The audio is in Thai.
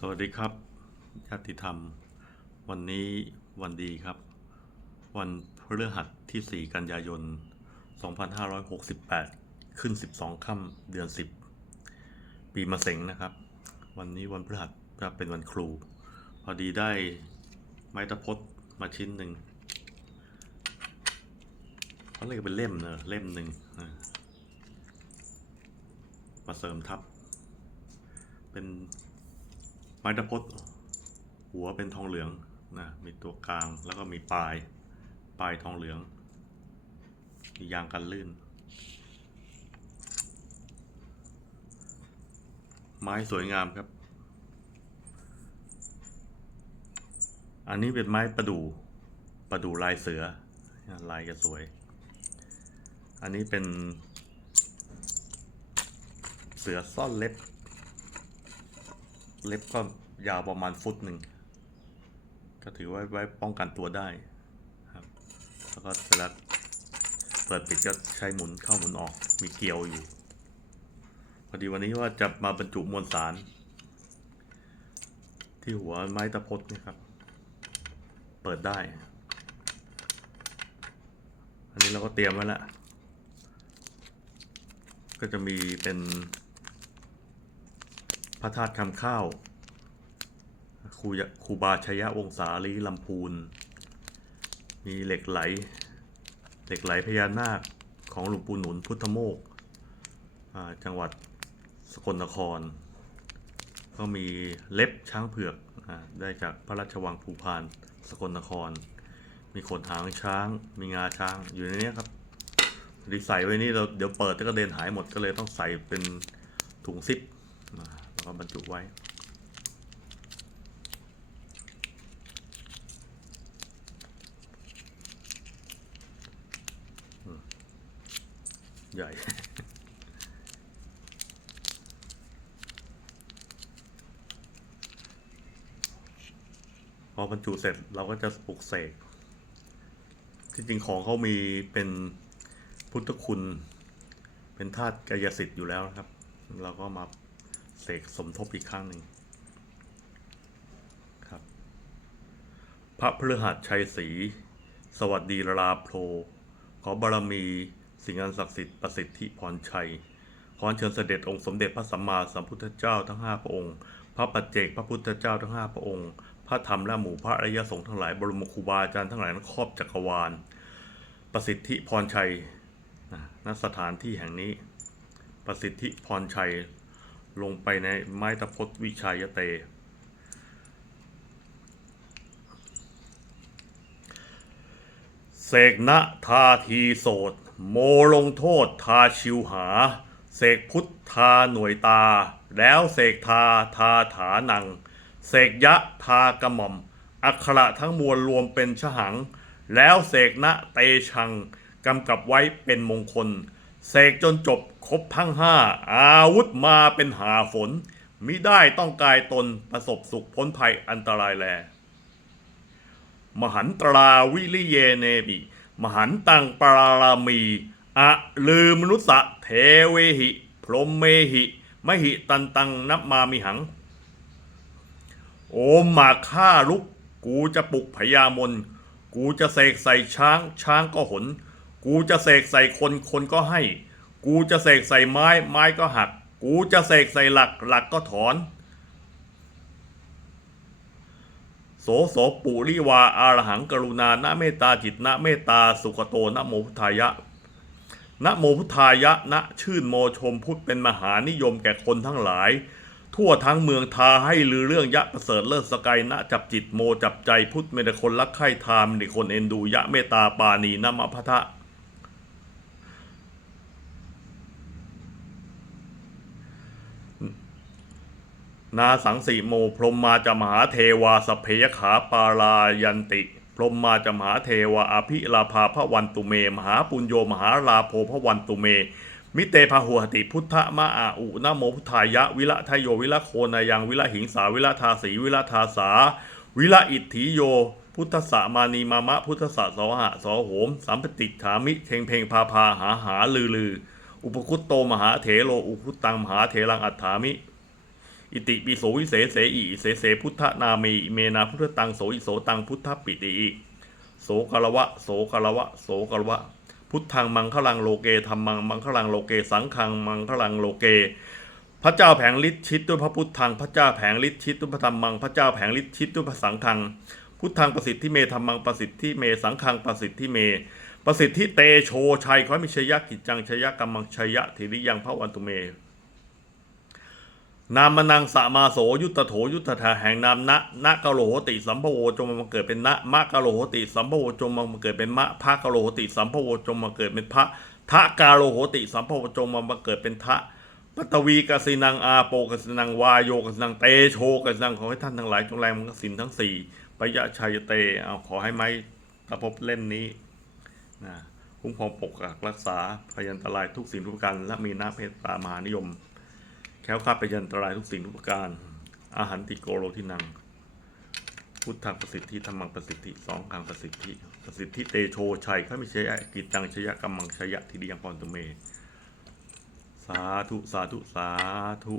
สวัสดีครับญาติธรรม วันนี้วันดีครับ วันพฤหัสที่ 4 กันยายน 2568 ขึ้น 12 ค่ำเดือน 10 ปีมะเสงนะครับ วันนี้วันพฤหัสจะเป็นวันครู พอดีได้ไม้ตะพดมาชิ้นหนึ่งเขาเรียกเป็นเล่มเนอะเล่มหนึ่งมาเสริมทับ เป็น ไม้ตะพดหัวเป็นทองเหลืองนะ มีตัวกลางแล้วก็มีปลาย ปลายทองเหลือง มียางกันลื่น ไม้สวยงามครับ อันนี้เป็นไม้ประดู่ประดู่ลายเสือ ลายจะสวย อันนี้เป็นเสือซ่อนเล็บ เล็บก็ยาวประมาณฟุตหนึ่ง ก็ถือว่าไว้ป้องกันตัวได้ครับ แล้วก็เวลาเปิดปิดก็ใช้หมุนเข้าหมุนออก มีเกลียวอยู่ พอดีวันนี้ว่าจะมาบรรจุมวลสาร ที่หัวไม้ตะพดนี่ครับ เปิดได้ อันนี้เราก็เตรียมไว้แล้ว ก็จะมีเป็น พระธาตุคำข้าวครูครูบาชยะวงศาลีลำพูน มีเหล็กไหล เหล็กไหลพญานาคของหลวงปู่หนุนพุทธโมก จังหวัดสกลนคร ก็มีเล็บช้างเผือกอได้จากพระราชวังภูพานสกลนคร มีขนหางช้าง มีงาช้างอยู่ในนี้ครับดีใส่ไว้นี่เราเดี๋ยวเปิดแล้วก็เด็นหายหมดก็เลยต้องใส่เป็นถุงซิป มาบรรจุไว้ใหญ่พอบรรจุเสร็จเราก็จะปลุกเสกที่จริงของเขามีเป็นพุทธคุณ เป็นธาตุกายสิทธิ์อยู่แล้วนะครับ เราก็มา เสกสมทบอีกครั้งหนึ่งครับ พระพฤหัสชัยศรีสวัสดีลาโพขอบารมี สิ่งอันศักดิ์สิทธิ์ประสิทธิพรชัย ขอเชิญเสด็จองค์สมเด็จพระสัมมาสัมพุทธเจ้าทั้งห้าพระองค์ พระปัจเจกพระพุทธเจ้าทั้งห้าพระองค์ พระธรรมและหมู่พระอริยสงฆ์ทั้งหลายบรมครูบาอาจารย์ทั้งหลายนั้นครอบจักรวาล ประสิทธิพรชัยณสถานที่แห่งนี้ ประสิทธิพรชัย ลงไปในไม้ตะพดวิชัยเต เสกณทาทีโสดโมลงโทษทาชิวหา เสกพุทธาหน่วยตา แล้วเสกทาทาถานัง เสกยะทากระหม่อม อักขระทั้งมวลรวมเป็นชหัง แล้วเสกณเตชังกำกับไว้เป็นมงคล เสกจนจบครบทั้งห้าอาวุธมาเป็นหาฝนมิได้ต้องกายตนประสบสุขพ้นภัยอันตรายแล มหันตราวิริเยเนบิ มหันตังปรารามีอะลือมนุสะเทเวหิ พรหมเมหิมหิตันตังนับมามิหัง โอมมาฆ่าลุก กูจะปลุกพญามน กูจะเสกใส่ช้างช้างก็หน กูจะเสกใส่คนคนก็ให้ กูจะเสกใส่ไม้ ไม้ก็หัก กูจะเสกใส่หลักหลักก็ถอน โสโสปุริวาอารหังกรุณานะเมตตาจิตนะเมตตาสุขโตนะโมพุทธายะนะโมพุทธายะนะชื่นโมชมพุทธเป็นมหานิยมแก่คนทั้งหลาย ทั่วทั้งเมืองทาให้ลือเรื่องยะประเสริฐเลิศสกายนะจับจิตโมจับใจพุทธเมตคนรักใคร่ทามในคนเอ็นดูยะเมตตาปานีนมะพะทะ นาสังสีโมพรหมมาจะมหาเทวาสเพยขาปาลายันติ พรหมมาจะมหาเทวาอภิลาภาพระวันตุเม มหาปุญโยมหาลาโภพระวันตุเม มิเตพาหัวติพุทธมะอาอุนโมพุทธายะ วิละทยโยวิละโคนายังวิละหิงสาวิละทาสีวิละทาสา วิละอิทธิโย พุทธสามานีมามะพุทธสะสหะสอโหมสัมปติถามิเทงเพงพาพาหาหาลือลือ อุปคุตโตมหาเถโลอุคุตตังมหาเถรังอัฏฐามิ อิติปิโสวิเศษเสอิเสเสพุทธนามิเมนาพุทธตังโสอิโสตังพุทธปิติอิโสกละวะโสกละวะโสกละวะ พุทธังมังคลังโลเกธรรมังมังคลังโลเกสังฆังมังคลังโลเก พระเจ้าแผงฤทธิ์ชิดด้วยพระพุทธังพระเจ้าแผงฤทธิ์ชิดด้วยพระธรรมังพระเจ้าแผงฤทธิ์ชิดด้วยพระสังฆังพุทธังประสิทธิเมธรรมังประสิทธิเมสังฆังประสิทธิเม ประสิทธิเตโชชัยขอให้มีชัยยะกิจจังชัยยะกรรมังชัยยะธิริยังพระวันตุเม นามนังสมาโสยุตโถยุตถาแห่งนามนะนะกะโลโหติสัมภโวจงมาเกิดเป็นนะมะกะโลโหติสัมภโวจงมาเกิดเป็นมะพะกะโลโหติสัมภโวจงมาเกิดเป็นพระทะกาโลโหติสัมภโวจงมาเกิดเป็นทะปตวีกสินังอาโปกสินังวายโยกสินังเตโชกสินังขอให้ท่านทั้งหลายจงแรงมังกสินทั้งสี่ปยะชัยเตเอาขอให้ไม้ตะพบเล่มนี้นะคุ้มครองปกปักรักษาพยันตรายทุกสิ่งทุกการและมีน้ำเพตตามหานิยม ค้วคลาดไปยันตรายทุกสิ่งทุกประการ อาหารติโกโลที่นัง พุทธังประสิทธิธรรมังประสิทธิสองขังประสิทธิ ประสิทธิเตโชชัยข้ามิเชยะกิจังชยะกัมมังชยะทิริยังปอนตุเม สาธุ สาธุ สาธุ